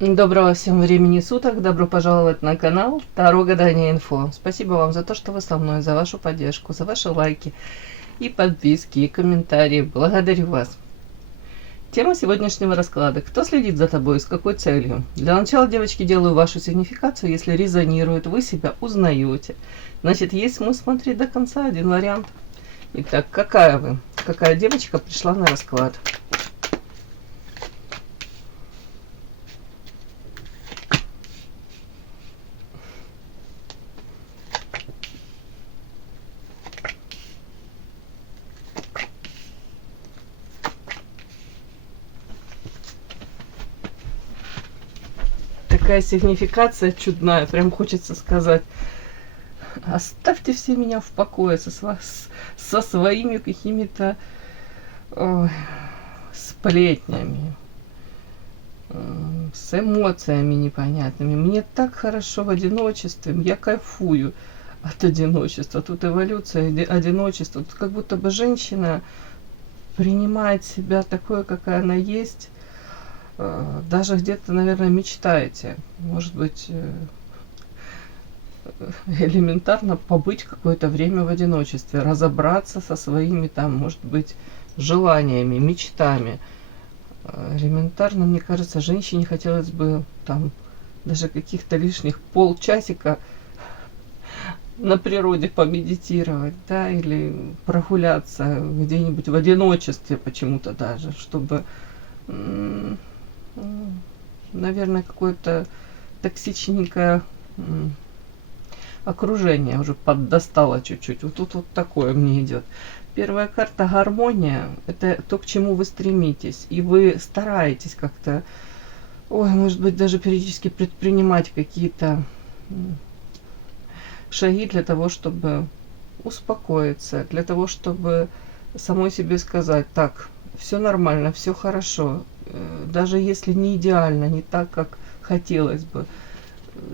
Доброго всем времени суток, добро пожаловать на канал Таро Гадание Инфо. Спасибо вам за то, что вы со мной, за вашу поддержку, за ваши лайки и подписки, и комментарии. Благодарю вас. Тема сегодняшнего расклада. Кто следит за тобой и с какой целью? Для начала, девочки, делаю вашу сигнификацию. Если резонирует, вы себя узнаете. Значит, есть смысл смотреть до конца. Один вариант. Итак, какая вы? Какая девочка пришла на расклад? Такая сигнификация чудная. Прям хочется сказать: оставьте все меня в покое со своими какими-то сплетнями, с эмоциями непонятными. Мне так хорошо в одиночестве, я кайфую от одиночества. Тут эволюция одиночества. Тут как будто бы женщина принимает себя такой, какая она есть. Даже где-то, наверное, мечтаете, может быть, элементарно побыть какое-то время в одиночестве, разобраться со своими там, может быть, желаниями, мечтами. Элементарно, мне кажется, женщине хотелось бы там даже каких-то лишних полчасика на природе помедитировать, да, или прогуляться где-нибудь в одиночестве почему-то даже, чтобы, наверное, какое-то токсичненькое окружение уже поддостало чуть-чуть. Вот тут вот такое мне идет. Первая карта — гармония. Это то, к чему вы стремитесь. И вы стараетесь как-то, может быть, даже периодически предпринимать какие-то шаги для того, чтобы успокоиться, для того, чтобы самой себе сказать: так, все нормально, все хорошо. Даже если не идеально, не так, как хотелось бы,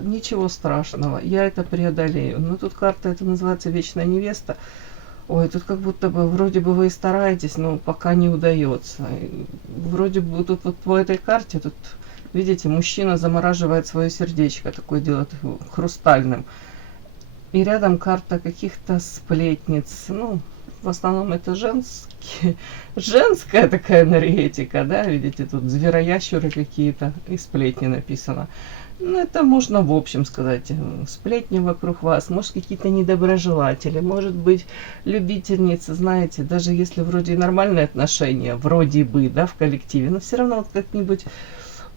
ничего страшного, я это преодолею. Но тут карта, это называется вечная невеста. Тут как будто бы вроде бы вы и стараетесь, но пока не удается. Вроде бы тут вот по этой карте, тут, видите, мужчина замораживает свое сердечко, такое делает хрустальным. И рядом карта каких-то сплетниц. В основном это женская такая энергетика, да, видите, тут звероящуры какие-то и сплетни написано. Это можно в общем сказать. Сплетни вокруг вас, может, какие-то недоброжелатели, может быть, любительницы, знаете, даже если вроде нормальные отношения, вроде бы, да, в коллективе, но все равно вот как-нибудь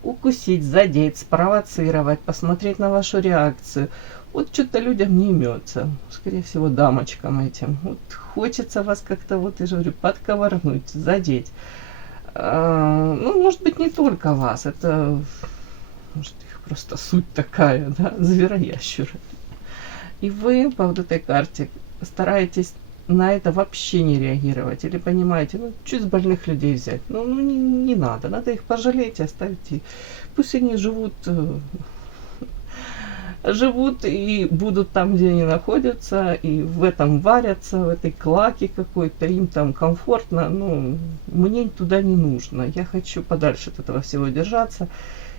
укусить, задеть, спровоцировать, посмотреть на вашу реакцию. Вот что-то людям не имется, скорее всего, дамочкам этим. Вот хочется вас как-то, вот я же говорю, подковырнуть, задеть. Может быть, не только вас, это, может, их просто суть такая, да, звероящуры. И вы по вот этой карте стараетесь на это вообще не реагировать. Или понимаете, чуть с больных людей взять. Не надо, надо их пожалеть и оставить. Пусть они живут и будут там, где они находятся, и в этом варятся, в этой клаке какой-то, им там комфортно, мне туда не нужно. Я хочу подальше от этого всего держаться.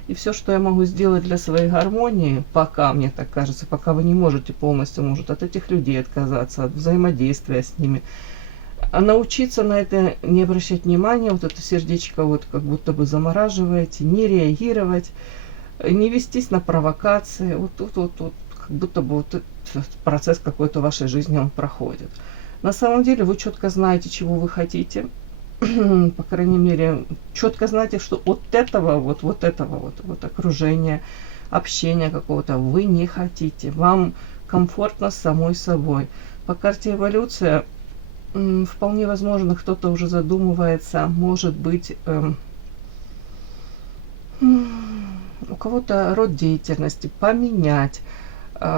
И все, что я могу сделать для своей гармонии, пока, мне так кажется, пока вы не можете полностью, может, от этих людей отказаться, от взаимодействия с ними, а научиться на это не обращать внимания, вот это сердечко вот как будто бы замораживаете, не реагировать, не вестись на провокации. Вот тут как будто бы вот этот процесс какой-то в вашей жизни он проходит. На самом деле вы четко знаете, чего вы хотите. По крайней мере, четко знаете, что вот этого окружения, общения какого-то вы не хотите. Вам комфортно с самой собой. По карте эволюция вполне возможно, кто-то уже задумывается, может быть, у кого-то род деятельности поменять,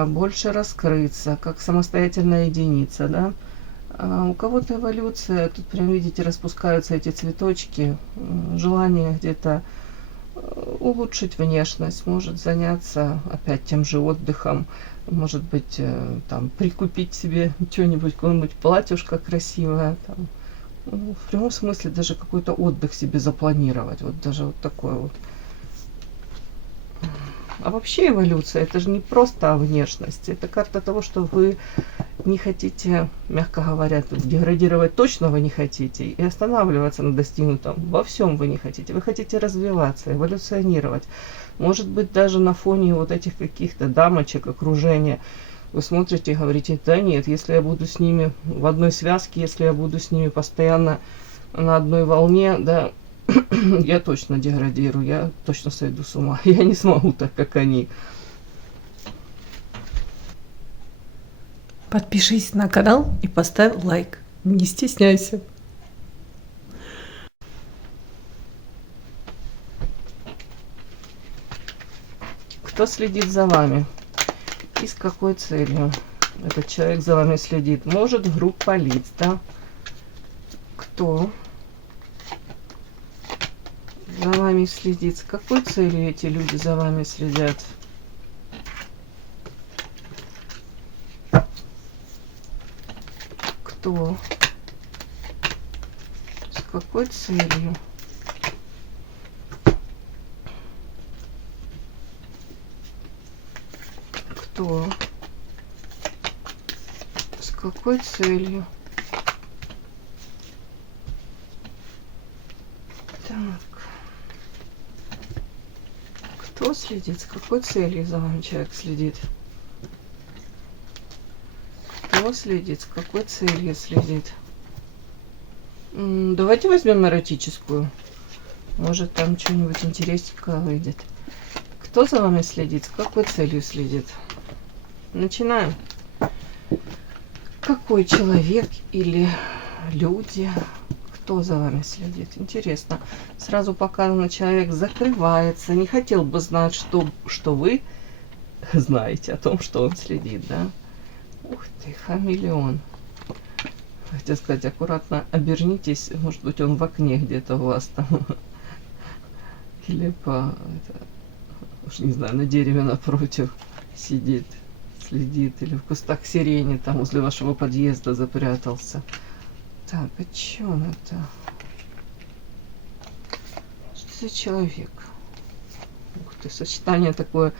больше раскрыться, как самостоятельная единица, да. У кого-то эволюция, тут прям видите, распускаются эти цветочки, желание где-то улучшить внешность, может заняться опять тем же отдыхом, может быть, там прикупить себе что-нибудь, какое-нибудь платьюшко красивое, там, в прямом смысле даже какой-то отдых себе запланировать, вот даже вот такое вот. А вообще эволюция, это же не просто о внешности, это карта того, что вы не хотите, мягко говоря, тут деградировать точно вы не хотите, и останавливаться на достигнутом во всем вы не хотите. Вы хотите развиваться, эволюционировать. Может быть, даже на фоне вот этих каких-то дамочек, окружения, вы смотрите и говорите, да нет, если я буду с ними в одной связке, если я буду с ними постоянно на одной волне, да, я точно деградирую, я точно сойду с ума. Я не смогу так, как они. Подпишись на канал и поставь лайк. Не стесняйся. Кто следит за вами? И с какой целью этот человек за вами следит? Может, группа лиц, да? Кто за вами следит? С какой целью эти люди за вами следят? Кто? С какой целью? Кто? С какой целью? Так. Кто следит? С какой целью за вами человек следит? Кто следит? С какой целью следит? Давайте возьмем эротическую. Может, там что-нибудь интересненькое выйдет. Кто за вами следит? С какой целью следит? Начинаем. Какой человек или люди? Кто за вами следит? Интересно. Сразу показано, человек закрывается. Не хотел бы знать, что вы знаете о том, что он следит, да? Ух ты, хамелеон. Хотел сказать, аккуратно обернитесь. Может быть, он в окне где-то у вас там. Или уж не знаю, на дереве напротив сидит, следит. Или в кустах сирени там возле вашего подъезда запрятался. Так, а чё он это? Что за человек? Ух ты, сочетание такое.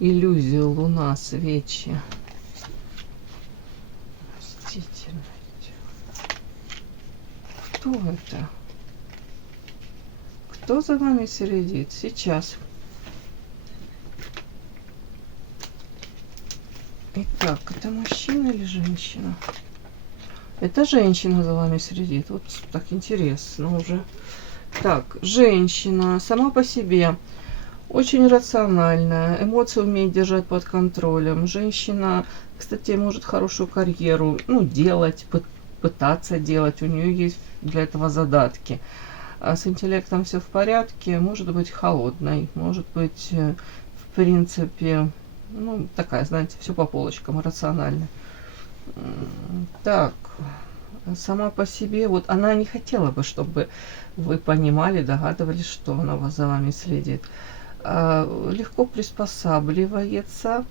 Иллюзия, луна, свечи. Мстительность. Кто это? Кто за вами следит? Сейчас. Итак, это мужчина или женщина? Это женщина за вами следит. Вот так интересно уже. Так, женщина сама по себе очень рациональная, эмоции умеет держать под контролем. Женщина, кстати, может хорошую карьеру, делать, пытаться делать. У нее есть для этого задатки. А с интеллектом все в порядке. Может быть холодной, может быть, в принципе, такая, знаете, все по полочкам, рациональная. Так, сама по себе, вот она не хотела бы, чтобы вы понимали, догадывались, что она за вами следит. Легко приспосабливается,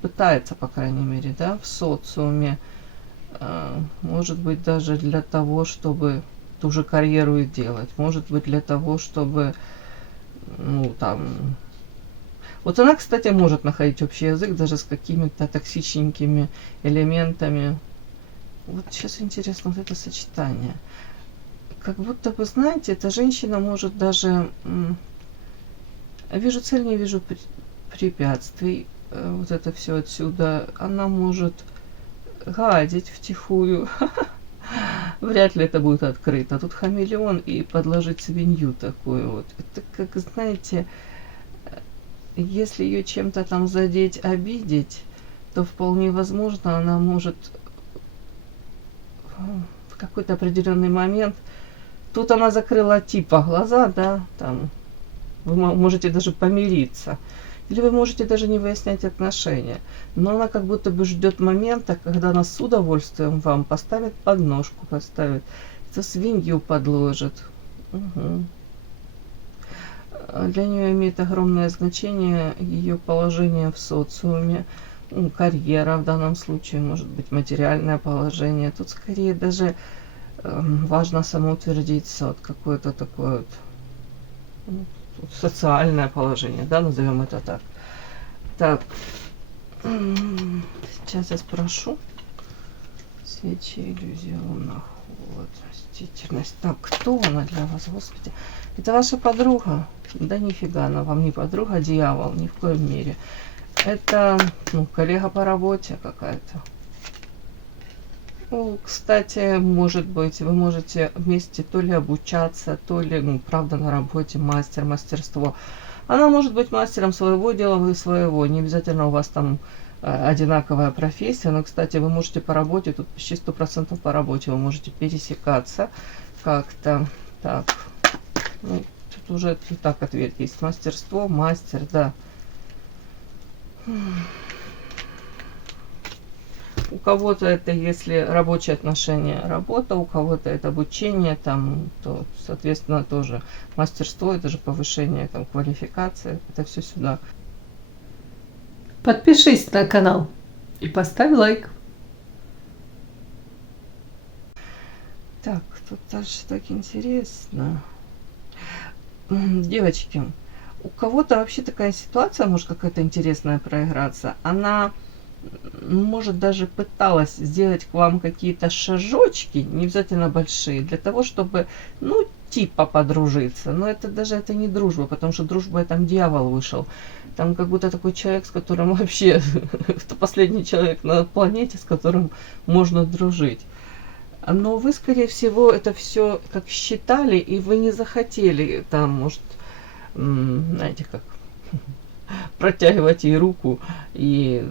пытается, по крайней мере, да, в социуме, может быть, даже для того, чтобы ту же карьеру и делать, может быть, для того, чтобы, вот она, кстати, может находить общий язык даже с какими-то токсичненькими элементами. Вот сейчас интересно вот это сочетание. Как будто бы, знаете, эта женщина может даже... Вижу цель, не вижу препятствий. Вот это все отсюда. Она может гадить втихую. Вряд ли это будет открыто. Тут хамелеон и подложить свинью такую вот. Это как, знаете, если ее чем-то там задеть, обидеть, то вполне возможно она может в какой-то определенный момент... Тут она закрыла типа глаза, да, там вы можете даже помириться. Или вы можете даже не выяснять отношения. Но она как будто бы ждет момента, когда она с удовольствием вам поставит подножку, поставит, эту свинью подложит. Угу. Для нее имеет огромное значение ее положение в социуме, карьера в данном случае, может быть, материальное положение. Тут скорее даже важно самоутвердиться, вот какое-то такое вот тут социальное положение, да, назовем это так. Так, сейчас я спрошу. Свечи, иллюзия, луна, холод, мстительность. Так, кто она для вас, Господи? Это ваша подруга? Да нифига, она вам не подруга, а дьявол, ни в коем мере. Это, ну, коллега по работе какая-то. Ну, кстати, может быть, вы можете вместе то ли обучаться, то ли, ну, правда, на работе мастерство. Она может быть мастером своего дела, вы своего. Не обязательно у вас там одинаковая профессия, но, кстати, вы можете по работе, тут почти 100% по работе, вы можете пересекаться как-то. Так, ну, тут уже так ответ есть. Мастерство, мастер, да. У кого-то это, если рабочие отношения, работа, у кого-то это обучение, там, то, соответственно, тоже мастерство, это же повышение там, квалификации, это все сюда. Подпишись на канал и поставь лайк. Так, тут дальше так интересно. Девочки, у кого-то вообще такая ситуация, может какая-то интересная проиграться, она может даже пыталась сделать к вам какие-то шажочки, не обязательно большие, для того, чтобы, ну, типа подружиться. Но это даже это не дружба, потому что дружба, там дьявол вышел. Там как будто такой человек, с которым вообще, это последний человек на планете, с которым можно дружить. Но вы, скорее всего, это все как считали, и вы не захотели там, может, знаете, как протягивать ей руку. И,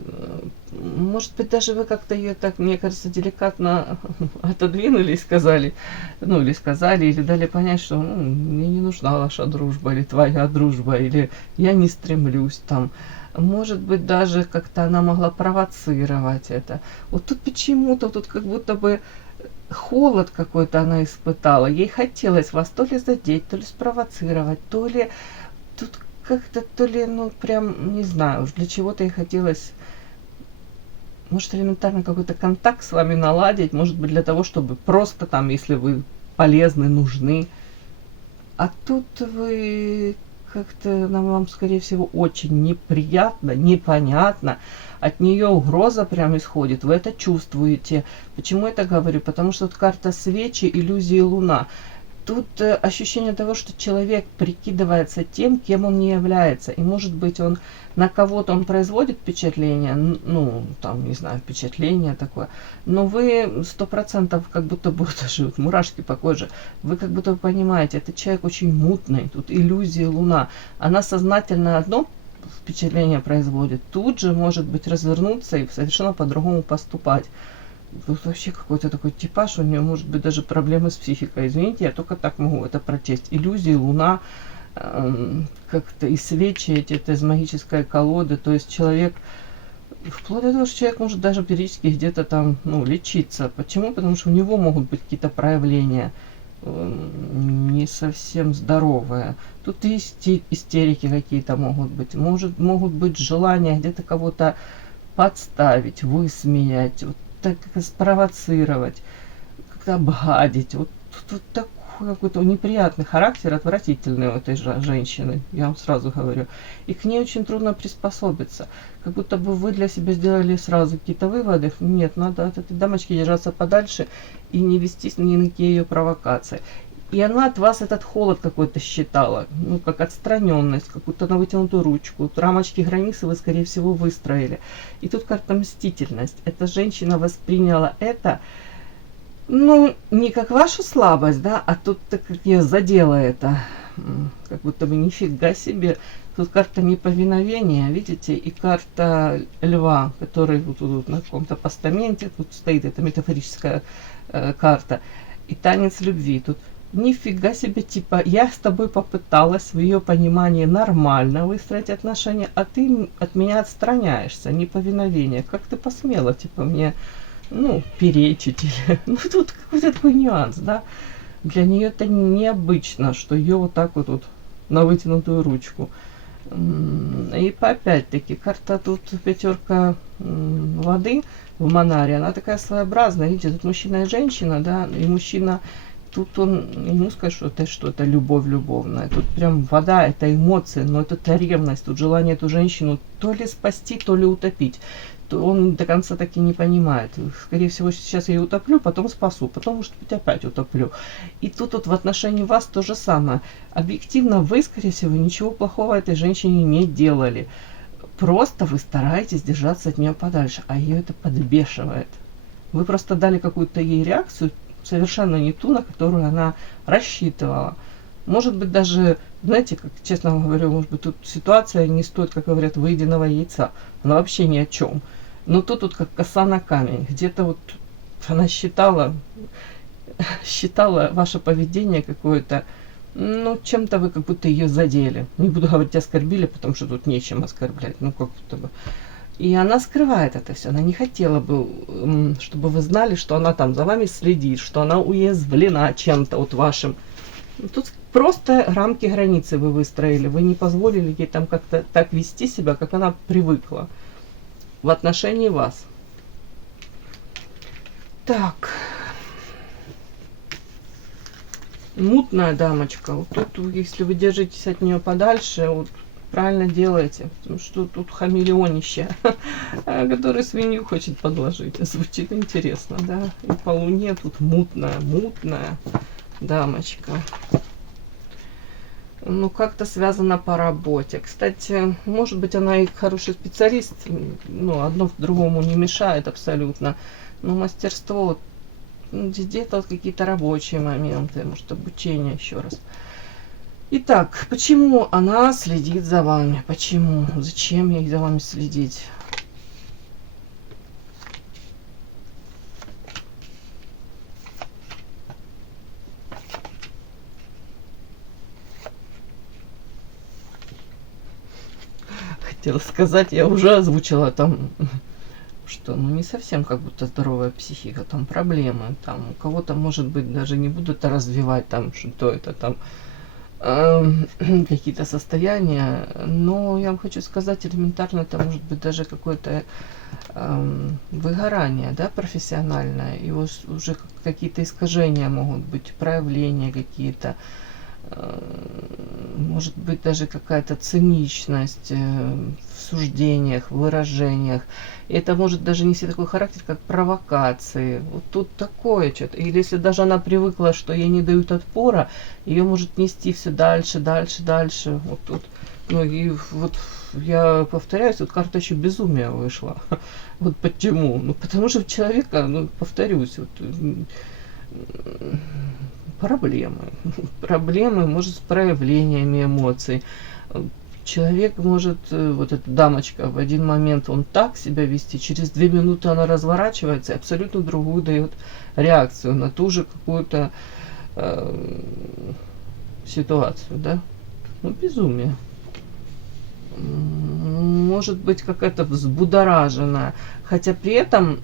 может быть, даже вы как-то ее так, мне кажется, деликатно отодвинули и сказали, ну, или сказали, или дали понять, что мне не нужна ваша дружба, или твоя дружба, или я не стремлюсь там. Может быть, даже как-то она могла провоцировать это. Вот тут почему-то, тут как будто бы холод какой-то она испытала. Ей хотелось вас то ли задеть, то ли спровоцировать, то ли тут как-то, то ли, ну, прям, не знаю, уж для чего-то ей хотелось, может, элементарно какой-то контакт с вами наладить, может быть, для того, чтобы просто там, если вы полезны, нужны. А тут вы как-то, вам, скорее всего, очень неприятно, непонятно. От нее угроза прям исходит, вы это чувствуете. Почему я это говорю? Потому что тут карта свечи, иллюзии, луна. Тут ощущение того, что человек прикидывается тем, кем он не является. И, может быть, он на кого-то он производит впечатление, ну, там, не знаю, впечатление такое. Но вы 100% как будто бы даже вот мурашки по коже. Вы как будто понимаете, этот человек очень мутный. Тут иллюзия луна. Она сознательно одно впечатление производит. Тут же может быть развернуться и совершенно по-другому поступать. Тут вообще какой-то такой типаж, у нее может быть даже проблемы с психикой. Извините, я только так могу это прочесть. Иллюзии, луна, как-то и свечи эти, это из магической колоды. То есть человек, вплоть до того, что человек может даже периодически где-то там, ну, лечиться. Почему? Потому что у него могут быть какие-то проявления не совсем здоровые. Тут и истерики какие-то могут быть. Могут быть желания где-то кого-то подставить, высмеять, вот так спровоцировать, как-то обгадить. Вот тут такой какой-то неприятный характер, отвратительный у этой женщины, я вам сразу говорю. И к ней очень трудно приспособиться. Как будто бы вы для себя сделали сразу какие-то выводы. Нет, надо от этой дамочки держаться подальше и не вестись ни на какие ее провокации. И она от вас этот холод какой-то считала, ну, как отстраненность, какую-то на вытянутую ручку. Рамочки, границы вы, скорее всего, выстроили. И тут карта мстительность. Эта женщина восприняла это, ну, не как вашу слабость, да, а тут так как ее задело это. Как будто бы нифига себе. Тут карта неповиновения, видите, и карта льва, который вот тут на каком-то постаменте, тут стоит, это метафорическая карта. И танец любви. Тут нифига себе, типа, я с тобой попыталась в ее понимании нормально выстроить отношения, а ты от меня отстраняешься, неповиновение. Как ты посмела, типа, мне, ну, перечить? Или... Ну, тут какой-то такой нюанс, да. Для нее это необычно, что ее вот так вот на вытянутую ручку. И опять-таки, карта тут пятерка воды в Монаре, она такая своеобразная. Видите, тут мужчина и женщина, да, и мужчина тут он, не могу сказать, что это любовь любовная. Тут прям вода, это эмоции, но это ревность, тут желание эту женщину то ли спасти, то ли утопить. То он до конца так и не понимает. Скорее всего, сейчас я ее утоплю, потом спасу, потом, может быть, опять утоплю. И тут вот в отношении вас то же самое. Объективно, вы, скорее всего, ничего плохого этой женщине не делали. Просто вы стараетесь держаться от нее подальше, а ее это подбешивает. Вы просто дали какую-то ей реакцию, совершенно не ту, на которую она рассчитывала. Может быть, даже, знаете, как честно вам говорю, может быть, тут ситуация не стоит, как говорят, выеденного яйца. Она вообще ни о чем. Но тут как коса на камень. Где-то вот она считала ваше поведение какое-то, ну, чем-то вы как будто ее задели. Не буду говорить оскорбили, потому что тут нечем оскорблять. Ну, как будто бы. И она скрывает это все. Она не хотела бы, чтобы вы знали, что она там за вами следит, что она уязвлена чем-то вот вашим. Тут просто рамки, границы вы выстроили. Вы не позволили ей там как-то так вести себя, как она привыкла в отношении вас. Так. Мутная дамочка. Вот тут, если вы держитесь от нее подальше, вот правильно делаете. Потому что тут хамелеонище, который свинью хочет подложить. Звучит интересно, да? И по луне тут мутная дамочка. Ну, как-то связано по работе. Кстати, может быть, она и хороший специалист. Ну, одно другому не мешает абсолютно. Но мастерство, вот, где-то вот какие-то рабочие моменты, может, обучение еще раз. Итак, почему она следит за вами? Почему? Зачем ей за вами следить? Хотела сказать, я уже озвучила там, что ну не совсем как будто здоровая психика, там проблемы, там у кого-то может быть, даже не буду это развивать, там что это там какие-то состояния, но я вам хочу сказать, элементарно это может быть даже какое-то выгорание, да, профессиональное, и уже какие-то искажения могут быть, проявления какие-то, может быть даже какая-то циничность в суждениях, в выражениях. И это может даже нести такой характер, как провокации. Вот тут такое что-то. Или если даже она привыкла, что ей не дают отпора, ее может нести все дальше, дальше, дальше. Вот тут. Ну и вот я повторяюсь, вот карта еще безумия вышла. Вот почему? Ну потому что у человека, ну повторюсь, вот проблемы, может, с проявлениями эмоций. Человек может, вот эта дамочка, в один момент он так себя вести, через 2 минуты она разворачивается и абсолютно другую дает реакцию на ту же какую-то ситуацию, да? Ну, безумие. Может быть, какая-то взбудораженная, хотя при этом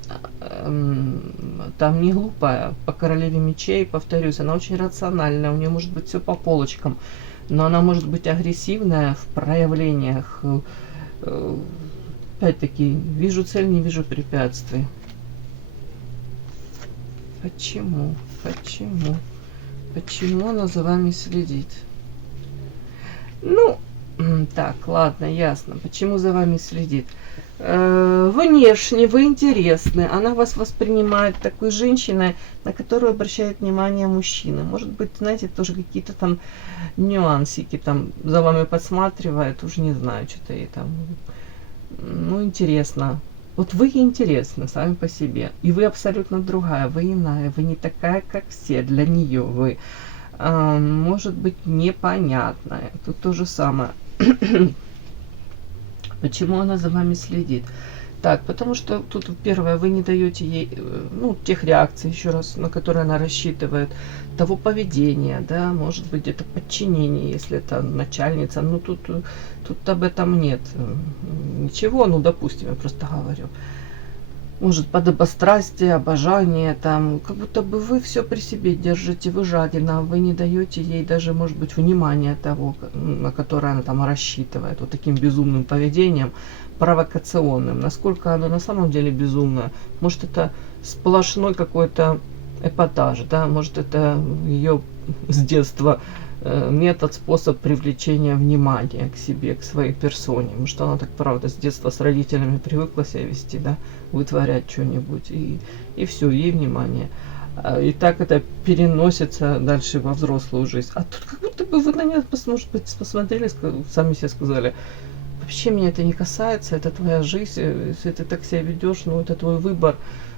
там не глупая. По королеве мечей, повторюсь, она очень рациональная, у нее может быть все по полочкам, но она может быть агрессивная в проявлениях. Опять-таки, вижу цель, не вижу препятствий. Почему? Почему она за вами следит? Ну, так, ладно, ясно. Почему за вами следит? Внешне вы интересны. Она вас воспринимает такой женщиной, на которую обращает внимание мужчина. Может быть, знаете, тоже какие-то там нюансики там за вами подсматривает. Уже не знаю, что-то ей там. Ну, интересно. Вот вы интересны сами по себе. И вы абсолютно другая, вы иная. Вы не такая, как все. Для нее вы, может быть, непонятная. Тут то же самое. Почему она за вами следит? Так, потому что тут первое, вы не даете ей, ну, тех реакций, еще раз, на которые она рассчитывает, того поведения, да, может быть, где-то подчинение, если это начальница, ну, тут об этом нет ничего, ну, допустим, я просто говорю. Может, подобострастие, обожание, там, как будто бы вы все при себе держите, вы жадина, вы не даете ей даже, может быть, внимания того, на которое она там рассчитывает, вот таким безумным поведением, провокационным. Насколько оно на самом деле безумное? Может, это сплошной какой-то эпатаж, да, может это ее с детства метод, способ привлечения внимания к себе, к своей персоне. Может, она так, правда, с детства с родителями привыкла себя вести, да, вытворять что-нибудь, и все, ей внимание. И так это переносится дальше во взрослую жизнь. А тут как будто бы вы на нее, может быть, посмотрели, сами себе сказали, вообще меня это не касается, это твоя жизнь, если ты так себя ведешь, ну это твой выбор,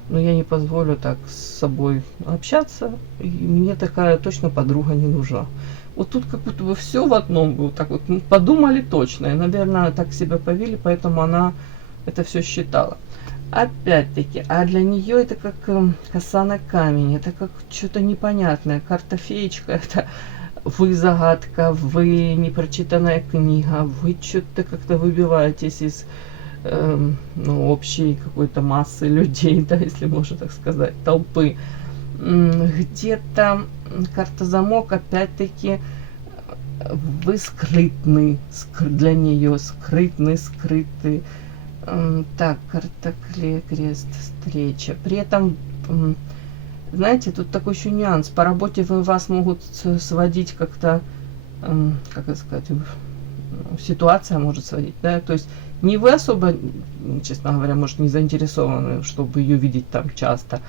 но я не позволю так с собой общаться, и мне такая точно подруга не нужна. Вот тут как будто бы все в одном, вот так вот подумали точно, и, наверное, так себя повели, поэтому она это все считала. Опять-таки, а для нее это как коса на камень, это как что-то непонятное, карта феечка, это вы загадка, вы непрочитанная книга, вы что-то как-то выбиваетесь из ну, общей какой-то массы людей, да, если можно так сказать, толпы. Где-то карта замок, опять-таки, вы скрытны, для нее скрытны, скрыты. Так, карта крест, встреча. При этом, знаете, тут такой еще нюанс. По работе вас могут сводить как-то, как это сказать, ситуация может сводить, да, то есть не вы особо, честно говоря, может, не заинтересованы, чтобы ее видеть там часто,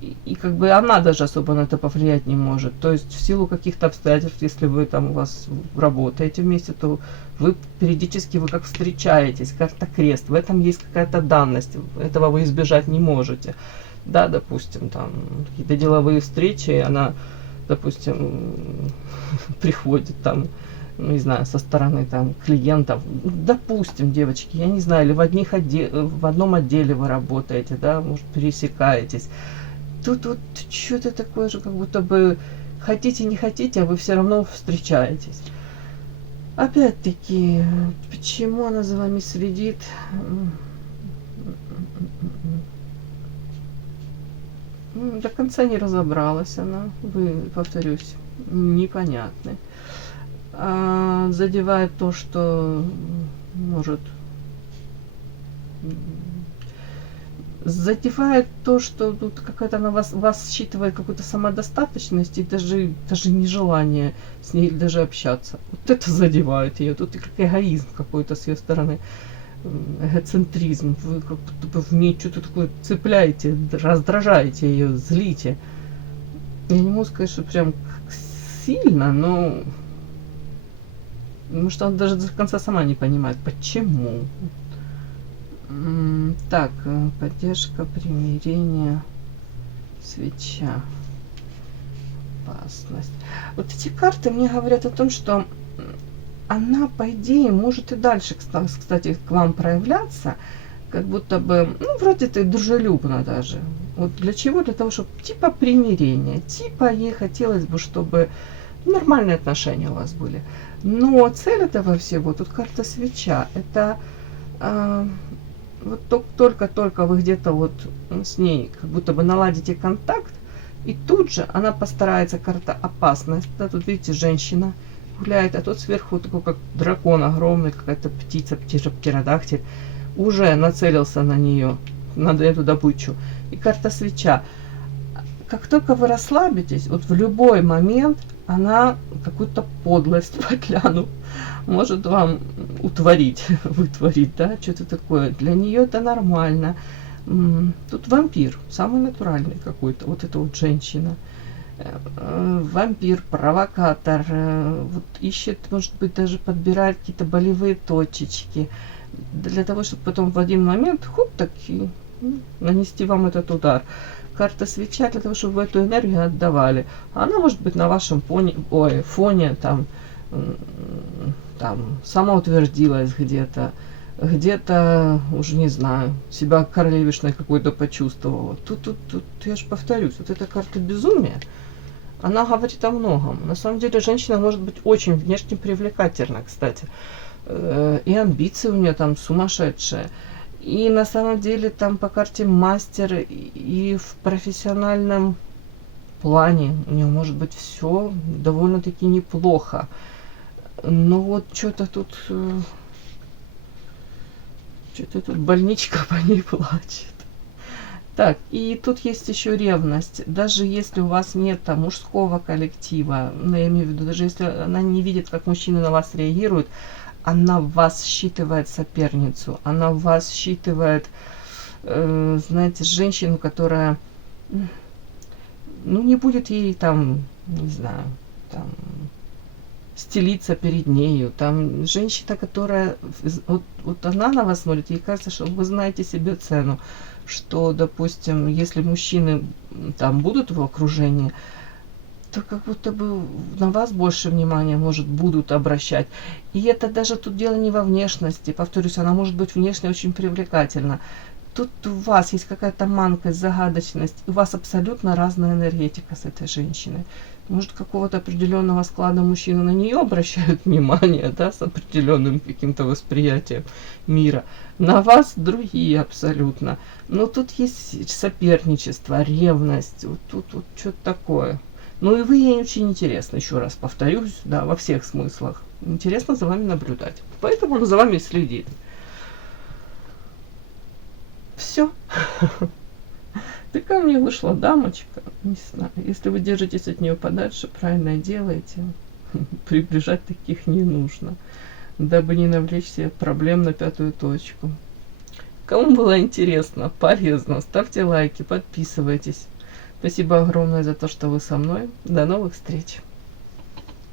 и как бы она даже особо на это повлиять не может. То есть в силу каких-то обстоятельств, если вы там у вас работаете вместе, то вы периодически вы как встречаетесь, карта крест, в этом есть какая-то данность, этого вы избежать не можете. Да, допустим, там какие-то деловые встречи, и она, допустим, приходит там, ну, не знаю, со стороны там клиентов, допустим, девочки, я не знаю, или в одном отделе вы работаете, да, может, пересекаетесь. Тут вот что-то такое же, как будто бы хотите, не хотите, а вы все равно встречаетесь. Опять-таки, почему она за вами следит? До конца не разобралась она, вы, повторюсь, непонятны. Задевает то, что может... Задевает то, что тут какая-то она вас считывает какую-то самодостаточность и даже нежелание с ней даже общаться. Вот это задевает ее. Тут как эгоизм какой-то с ее стороны. Эгоцентризм. Вы как будто бы в ней что-то такое цепляете, раздражаете ее, злите. Я не могу сказать, что прям сильно, но... Потому что она даже до конца сама не понимает, почему. Так, поддержка, примирение, свеча, опасность. Вот эти карты мне говорят о том, что она, по идее, может и дальше, кстати, к вам проявляться, как будто бы, ну, вроде ты дружелюбно даже. Вот для чего? Для того, чтобы типа примирение, типа ей хотелось бы, чтобы нормальные отношения у вас были. Но цель этого всего, тут карта свеча, это... Вот только вы где-то вот с ней как будто бы наладите контакт, и тут же она постарается, карта опасность. Да, тут видите, женщина гуляет, а тут сверху такой как дракон огромный, какая-то птица, птеродактиль, уже нацелился на нее, на эту добычу. И карта свеча. Как только вы расслабитесь, вот в любой момент она какую-то подлость, подляну может вам вытворить, да, что-то такое. Для нее это нормально. Тут вампир, самый натуральный какой-то, вот эта вот женщина. Вампир, провокатор, вот ищет, может быть, даже подбирает какие-то болевые точечки, для того, чтобы потом в один момент, хоп, так и нанести вам этот удар. Карта свеча для того, чтобы вы эту энергию отдавали. Она может быть на вашем фоне там самоутвердилась где-то, уже не знаю, себя королевишной какой-то почувствовала. Тут, я же повторюсь, вот эта карта безумия, она говорит о многом. На самом деле женщина может быть очень внешне привлекательна, кстати. И амбиции у нее там сумасшедшие. И на самом деле там по карте мастер, и в профессиональном плане у нее может быть все довольно-таки неплохо. Но вот что-то тут больничка по ней плачет. Так, и тут есть еще ревность. Даже если у вас нет там мужского коллектива, ну, я имею в виду, даже если она не видит, как мужчины на вас реагируют, она в вас считывает соперницу, она в вас считывает, знаете, женщину, которая, ну, не будет ей там, не знаю, там, стелиться перед нею. Там женщина, которая, вот она на вас смотрит, ей кажется, что вы знаете себе цену, что, допустим, если мужчины там будут в окружении, то как будто бы на вас больше внимания, может, будут обращать. И это даже тут дело не во внешности. Повторюсь, она может быть внешне очень привлекательна. Тут у вас есть какая-то манкость, загадочность. У вас абсолютно разная энергетика с этой женщиной. Может, какого-то определенного склада мужчины на нее обращают внимание, да, с определенным каким-то восприятием мира. На вас другие абсолютно. Но тут есть соперничество, ревность. Вот тут вот что-то такое. Ну и вы ей очень интересны, еще раз повторюсь, да, во всех смыслах. Интересно за вами наблюдать. Поэтому она за вами следит. Все. Ты ко мне вышла дамочка. Не знаю. Если вы держитесь от нее подальше, правильно делаете. Приближать таких не нужно, дабы не навлечь себе проблем на 5-ю точку. Кому было интересно, полезно, ставьте лайки, подписывайтесь. Спасибо огромное за то, что вы со мной. До новых встреч.